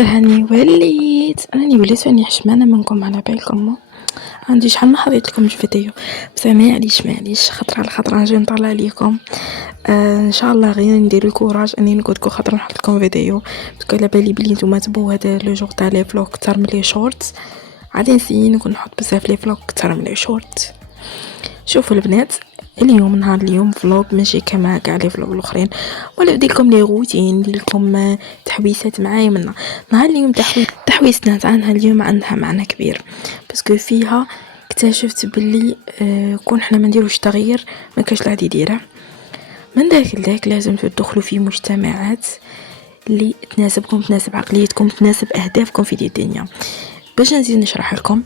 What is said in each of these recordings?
راني وليت راني حشمانه منكم على بالكم. عندي شحال ما حطيت لكم الفيديو، بصح معليش خطره على خطره نجي نطلع عليكم. ان شاء الله غير ندير الكوراج اني نقولكم خاطر نحط لكم فيديو، باسكو على بالي بلي نتوما تبو هذا لو جور تاع لي فلوق اكثر من لي شورتس. غادي نسيي نكون نحط بزاف لي فلوق اكثر من لي شورتس. شوفوا البنات، اليوم نهار اليوم فلوق ماشي كما كاع لي فلوق الاخرين، ولا ندير لكم لي روتين، ندير لكم تحويسات معايا منا. نهار اليوم تحويسنا تاع نهار اليوم عندها معنى كبير، باسكو فيها اكتشفت باللي كون حنا ما نديروش تغيير ما كاش العادي يديره. من ذاك لذاك لازم تدخلوا في مجتمعات اللي تناسبكم، تناسب عقليتكم، تناسب اهدافكم في دي الدنيا. باش نزيد نشرح لكم،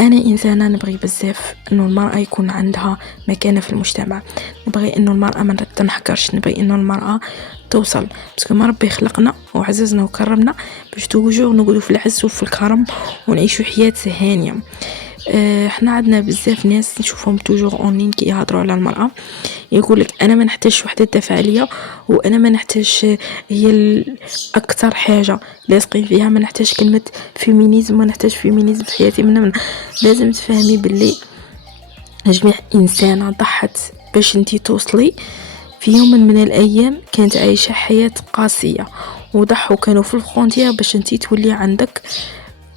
انا انسانه نبغي بزاف انه المراه يكون عندها مكانه في المجتمع، نبغي انه المراه ما تنحكرش، نبغي انه المراه توصل، باسكو ما ربي خلقنا وعززنا وكرمنا باش توجور نقعدوا في العز وفي الكرم ونعيشوا حياه هانيه. احنا عندنا بزاف ناس نشوفهم توجور اونلاين كي يهضروا على المراه، يقول لك انا ما نحتاجش وحده تدافع عليا، وانا ما نحتاج، هي اكثر حاجه لاصقين فيها، ما نحتاج كلمه فيمينيزم، ما نحتاج فيمينيزم في حياتي. من لازم تفهمي باللي جميع انسانه ضحت باش انتي توصلي. في يوم من الايام كانت عايشه حياه قاسيه، وضحوا كانوا في الفرونتيير باش انتي تولي عندك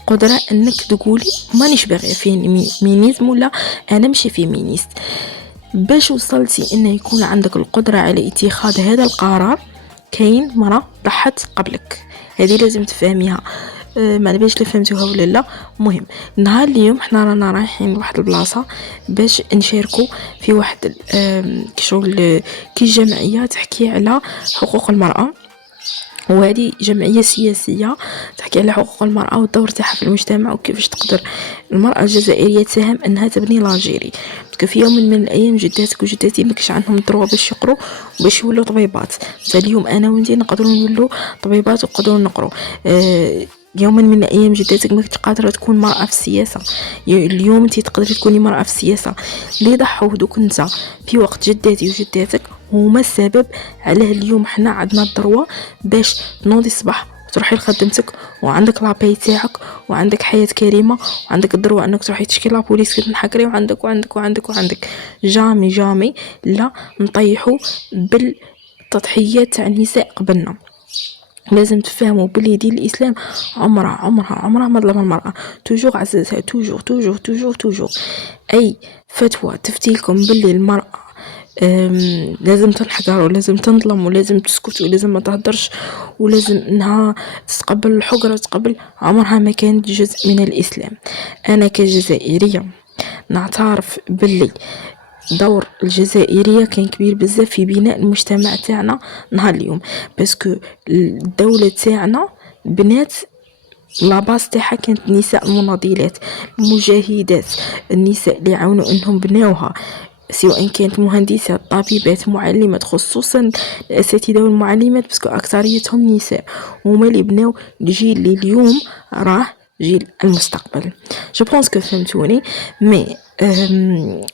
قدرة انك تقولي مانيش باغيه فيمينيزم ولا انا ماشي فيمينيست. باش وصلتي ان يكون عندك القدرة على اتخاذ هذا القرار، كاين مرة ضحت قبلك، هذه لازم تفهميها. ما نبيش فهمتوها ولا لا. مهم نهار اليوم حنا رانا رايحين لواحد البلاصه باش نشاركوا في واحد شغل كي جمعيه تحكي على حقوق المراه، وهذه جمعية سياسية تحكي على حقوق المرأة والدور تاعها في المجتمع، وكيفاش تقدر المرأة الجزائرية تساهم انها تبني لاجيري. باسكو في يوم من الايام جداتك وجداتي ما كانش عندهم الدروة باش يقروا وباش يولوا طبيبات، فاليوم انا وانتي نقدروا نولوا طبيبات ونقدروا نقروا. يوم من الايام جداتك ما كنتش قادره تكون مرأة في السياسه، اليوم انت تقدري تكوني مرأة في السياسه. اللي ضحوا دوك انت في وقت جداتي وجداتك هما السبب على اليوم حنا عندنا الدروة باش تنوضي الصباح وتروحي لخدمتك وعندك لاباي تاعك وعندك حياه كريمه، وعندك الدروة انك تروحي تشكي لابوليس كي تنحكري، وعندك جامي لا نطيحوا بالتضحيات تاع النساء قبلنا. لازم تفهموا بلي دين الاسلام عمرها ما ظلم المراه، توجور عززها، توجور. اي فتوى تفتيلكم بلي المراه لازم تنحقر ولازم تنظلم ولازم تسكت ولازم ما تهدرش ولازم انها تتقبل الحقره، تقبل، عمرها ما كانت جزء من الاسلام. انا كجزائريه نعترف باللي دور الجزائريه كان كبير بزاف في بناء المجتمع تاعنا نهار اليوم، باسكو الدوله تاعنا بنات لاباس تاعها كانت النساء المناضلات المجاهدات، النساء اللي عاونوا انهم بناوها، سواء كانت مهندسات، طبيبات، معلمات، خصوصا الاساتذه والمعلمات، باسكو اكثريتهم نساء، هما اللي بناو الجيل اللي اليوم راه جيل المستقبل. جو بونس كو فهمتوني. مي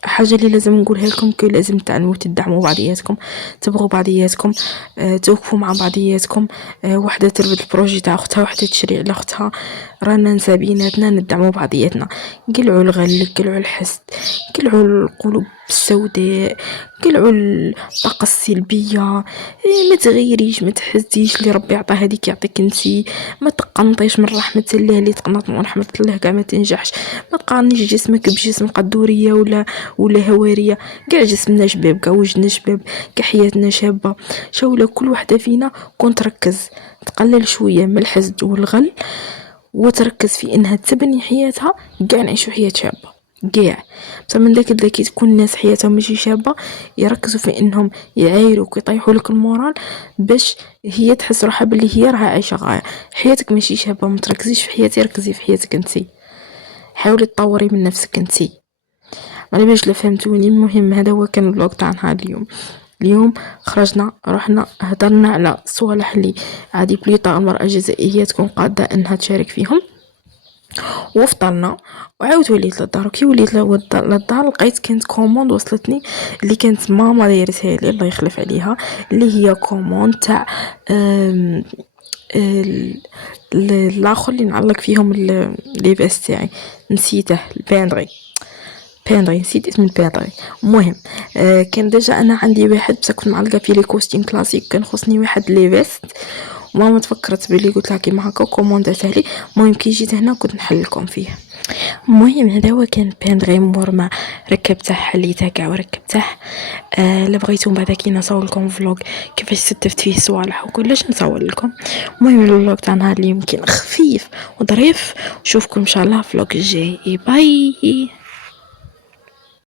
حاجه اللي لازم نقولها لكم كو لازم تعلموا تدعموا بعضياتكم، تبغوا بعضياتكم، توقفوا مع بعضياتكم. وحده تربط البروجي تاع اختها، وحده تشري على اختها، رانا نسا بيناتنا ندعموا بعضياتنا. قلعوا الغل، قلعوا الحسد، قلعوا القلوب السوداء، قلعوا الطاقه السلبيه. ما تغيريش، ما تحسديش اللي ربي عطاه هذيك يعطيك انتي، ما تقنطيش من رحمه الله، اللي تقنط من رحمه الله كاع ما تنجحش. ما تقارنيش جسمك بجسم قدوريه ولا هواريه، كاع جسمنا شباب، كاع وجهنا شباب، كاع حياتنا شابه. شاولا كل وحده فينا كون تركز تقلل شويه من الحسد والغل، وتركز في انها تبني حياتها، كاع نعيشوا حياه شابه كاع. بصح من ذاك كي تكون الناس حياتهم ماشي شابه، يركزوا في انهم يعايروك ويطيحوا لك المورال باش هي تحس روحها باللي هي راها عايشه غايه. حياتك ماشي شابه، ما تركزيش في حياتي، ركزي في حياتك انتي، حاولي تطوري من نفسك انتي. ما باش لا فهمتوني. المهم هذا هو كان الفلوق تاع نهار اليوم خرجنا رحنا هضرنا على صوالح اللي عادي بليطا المرأة الجزائرية تكون قادة انها تشارك فيهم، وفطرنا وعاود وليت للدار. وكي وليت للدار لقيت كانت كوموند وصلتني اللي كانت ماما دايرتها لي الله يخلف عليها، اللي هي كوموند تاع الاخر اللي نعلق فيهم لي فيست تاعي نسيته، الباندري نسيت اسم الباندري. المهم كان ديجا انا عندي واحد بس كنت معلقه فيه لي كوستيم كلاسيك، كان خصني واحد لي فيست وماما تفكرت بلي قلت لها كيما هكا كومونداتها لي. المهم كي جيت هنا كنت نحلكم فيه. المهم هذا هو كان باندري مور ما ركبته حليته كاع وركبته. لا بغيتو بعدا كي نصور لكم فلوق كيفاش ستفت فيه صوالح وكلش نصور لكم. المهم الفلوق تاع نهار اللي يمكن خفيف وظريف، نشوفكم ان شاء الله فلوق الجاي. باي.